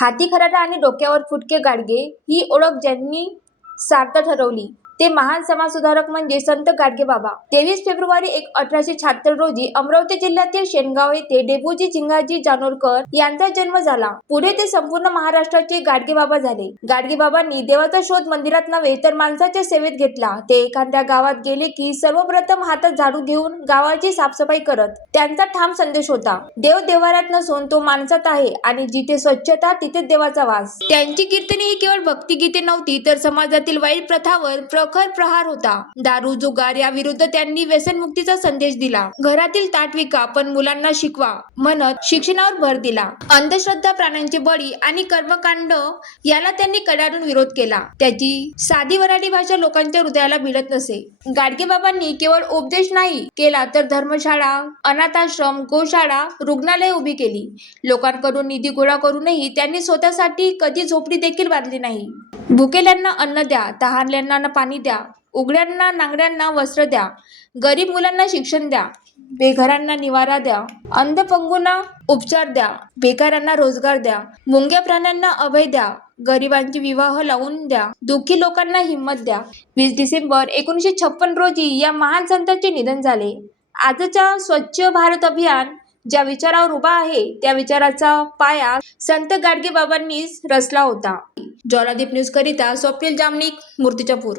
हाती खराटा आणि डोक्यावर फुटके गाडगे ही ओळख ज्यांनी सार्थ ठरवली ते महान समाजसुधारक म्हणजे संत गाडगेबाबा। 23 फेब्रुवारी 1876 रोजी अमरावती जिल्ह्यातील शेनगाव येथे डेबूजी चिंगाजी जानोरकर यांचा जन्म झाला। पुढे ते संपूर्ण महाराष्ट्राचे गाडगेबाबा झाले। गाडगेबाबांनी देवाचा शोध मंदिरात नव्हे तर माणसाच्या सेवेत घेतला। ते एखाद्या गावात गेले की सर्वप्रथम हातात झाडू घेऊन गावाची साफसफाई करत। त्यांचा ठाम संदेश होता, देव देव्हाऱ्यात नसून तो माणसात आहे आणि जिथे स्वच्छता तिथे देवाचा वास। त्यांची कीर्तने ही केवळ भक्तिगीते नव्हती तर समाजातील वाईट प्रथावर प्रखर प्रहार होता। दारू जुगार याविरुद्ध त्यांनी व्यसनमुक्तीचा संदेश दिला। घरातील ताट विका पण मुलांना शिकवा म्हणत शिक्षणावर भर दिला। अंधश्रद्धा, प्राण्यांचे बळी आणि कर्मकांड याला त्यांनी कडाडून विरोध केला। त्याची साधी वऱ्हाडी भाषा लोकांच्या हृदयाला भिडत नसे। गाडगेबाबांनी केवळ उपदेश नाही केला तर धर्मशाळा, अनाथाश्रम, गोशाळा, रुग्णालय उभी केली। लोकांकडून निधी गोळा करूनही त्यांनी स्वतःसाठी कधी झोपडी देखील बांधली नाही। भुकेल्यांना अन्न द्या, तहानलेल्यांना पाणी द्या, उघड्यांना नांगड्यांना वस्त्र द्या, गरीब मुलांना शिक्षण द्या, बेघरांना निवारा द्या, अंधपंगूंना उपचार द्या, बेकारांना रोजगार द्या, मुंग्या प्राण्यांना अभय द्या, गरिबांचे विवाह लावून द्या, दुःखी लोकांना हिंमत द्या। 20 डिसेंबर 1956 रोजी या महान संतांचे निधन झाले। आजच्या स्वच्छ भारत अभियान ज्या विचारावर उभा आहे त्या विचाराचा पाया संत गाडगेबाबांनीच रचला होता। ज्वालादीप न्यूज करिता स्वप्नील जामनिक, मूर्तिजापूर।